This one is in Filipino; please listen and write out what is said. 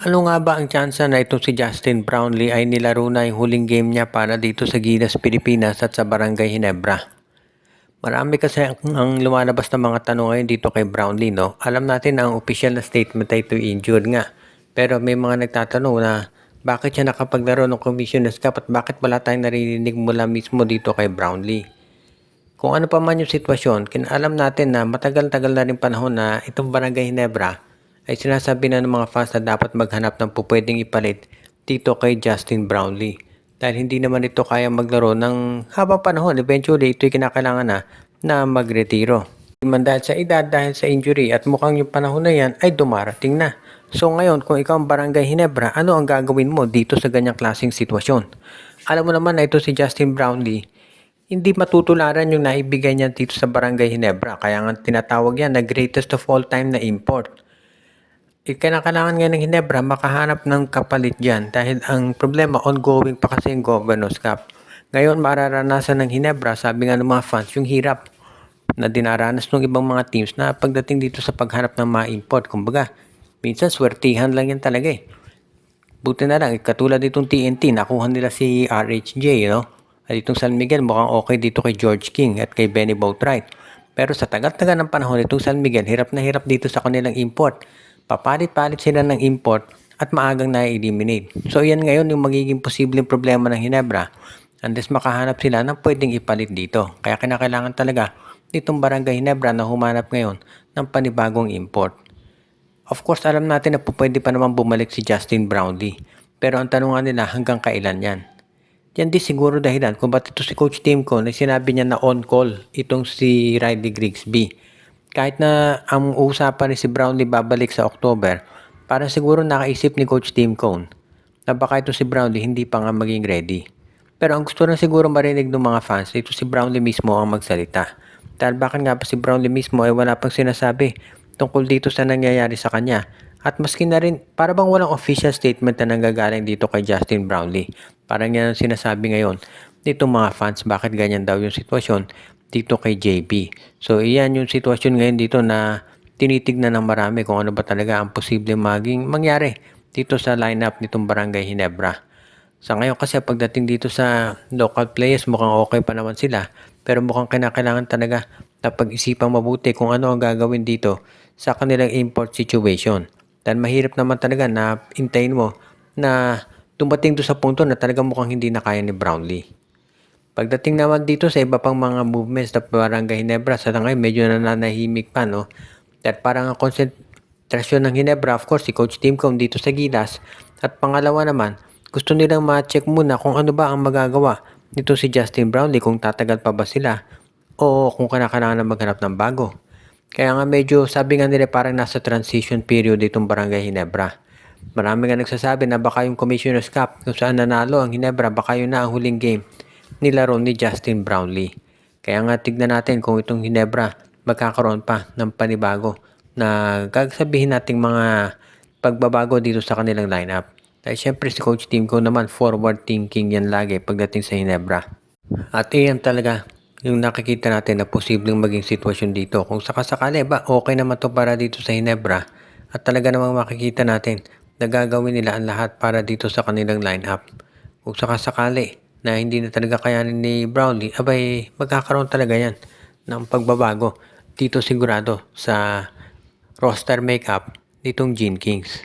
Ano nga ba ang tyansa na itong si Justin Brownlee ay nilaro na yung huling game niya para dito sa Gilas, Pilipinas at sa Barangay Ginebra? Marami kasi ang lumalabas na mga tanong ngayon dito kay Brownlee, no? Alam natin na ang official na statement ay ito injured nga. Pero may mga nagtatanong na bakit siya nakapaglaro ng Commissioner's Cup at bakit wala tayong naririnig mula mismo dito kay Brownlee. Kung ano pa man yung sitwasyon, alam natin na matagal-tagal na rin panahon na itong Barangay Ginebra ay sinasabi na ng mga fans na dapat maghanap ng pupwedeng ipalit dito kay Justin Brownlee. Dahil hindi naman ito kaya maglaro ng habang panahon, eventually ito'y kinakailangan na magretiro. Man dahil sa edad, dahil sa injury at mukhang yung panahon na yan ay dumarating na. So ngayon, kung ikaw ang Barangay Ginebra, ano ang gagawin mo dito sa ganyang klaseng sitwasyon? Alam mo naman na ito si Justin Brownlee, hindi matutularan yung naibigay niya dito sa Barangay Ginebra. Kaya nga tinatawag yan na greatest of all time na import. Kailangan nga ng Ginebra makahanap ng kapalit dyan dahil ang problema ongoing pa kasi yung Governor's Cup. Ngayon mararanasan ng Ginebra, sabi nga ng mga fans, yung hirap na dinaranas ng ibang mga teams na pagdating dito sa paghanap ng ma-import. Kumbaga, minsan swertihan lang yan talaga eh. Buti na lang, katulad itong TNT, nakuha nila si RHJ, no? At itong San Miguel, mukhang okay dito kay George King at kay Benny Boatwright. Pero sa tagal-tagal ng panahon, itong San Miguel, hirap na hirap dito sa kanilang import. Papalit-palit sila ng import at maagang na-eliminate. So yan ngayon yung magiging posibleng problema ng Ginebra unless makahanap sila ng pwedeng ipalit dito. Kaya kinakailangan talaga ditong Barangay Ginebra na humanap ngayon ng panibagong import. Of course, alam natin na pwede pa naman bumalik si Justin Brownlee. Pero ang tanong nila hanggang kailan yan? Yan di siguro dahilan kung ba't ito si Coach Tim Cone ay sinabi niya na on-call itong si Riley Grigsby. Kahit na ang usapan ni si Brownlee babalik sa October, para siguro nakaisip ni Coach Tim Cone na baka ito si Brownlee hindi pa nga maging ready. Pero ang gusto na siguro marinig ng mga fans, ito si Brownlee mismo ang magsalita. Dahil bakit nga pa si Brownlee mismo ay wala pang sinasabi tungkol dito sa nangyayari sa kanya. At maski na rin, para bang walang official statement na nanggagaling dito kay Justin Brownlee. Parang yan ang sinasabi ngayon dito mga fans, bakit ganyan daw yung sitwasyon dito kay JB. So iyan yung sitwasyon ngayon dito na tinitignan ng marami kung ano ba talaga ang posibleng maging mangyari dito sa lineup nitong Barangay Ginebra. Sa ngayon kasi pagdating dito sa local players mukhang okay pa naman sila, pero mukhang kinakailangan talaga na pag-isipang mabuti kung ano ang gagawin dito sa kanilang import situation. Dahil mahirap naman talaga na intayin mo na dumating to sa punto na talaga mukhang hindi na kaya ni Brownlee. Pagdating naman dito sa iba pang mga movements na Barangay Ginebra, sa ngayon medyo nananahimik pa, no? Dahil parang ang konsentrasyon ng Ginebra, of course, si Coach Tim Cone dito sa Gilas. At pangalawa naman, gusto nilang ma-check muna kung ano ba ang magagawa nito si Justin Brownlee, kung tatagal pa ba sila o kung kailangan na maghanap ng bago. Kaya nga medyo sabi nga nila parang nasa transition period itong Barangay Ginebra. Marami nga nagsasabi na baka yung Commissioner's Cup kung saan nanalo ang Ginebra, baka yun na ang huling game nilaro ni Justin Brownlee. Kaya nga tignan natin kung itong Ginebra magkakaroon pa ng panibago na gagsabihin nating mga pagbabago dito sa kanilang lineup. Dahil syempre si Coach Tim Cone naman forward thinking yan lagi pagdating sa Ginebra. At iyan talaga yung nakikita natin na posibleng maging sitwasyon dito. Kung sakasakali ba, okay naman to para dito sa Ginebra at talaga namang makikita natin na gagawin nila ang lahat para dito sa kanilang lineup. Kung sakasakali na hindi na talaga kayanin ni Brownlee, abay magkakaroon talaga yan ng pagbabago dito sigurado sa roster makeup nitong Gene Kings.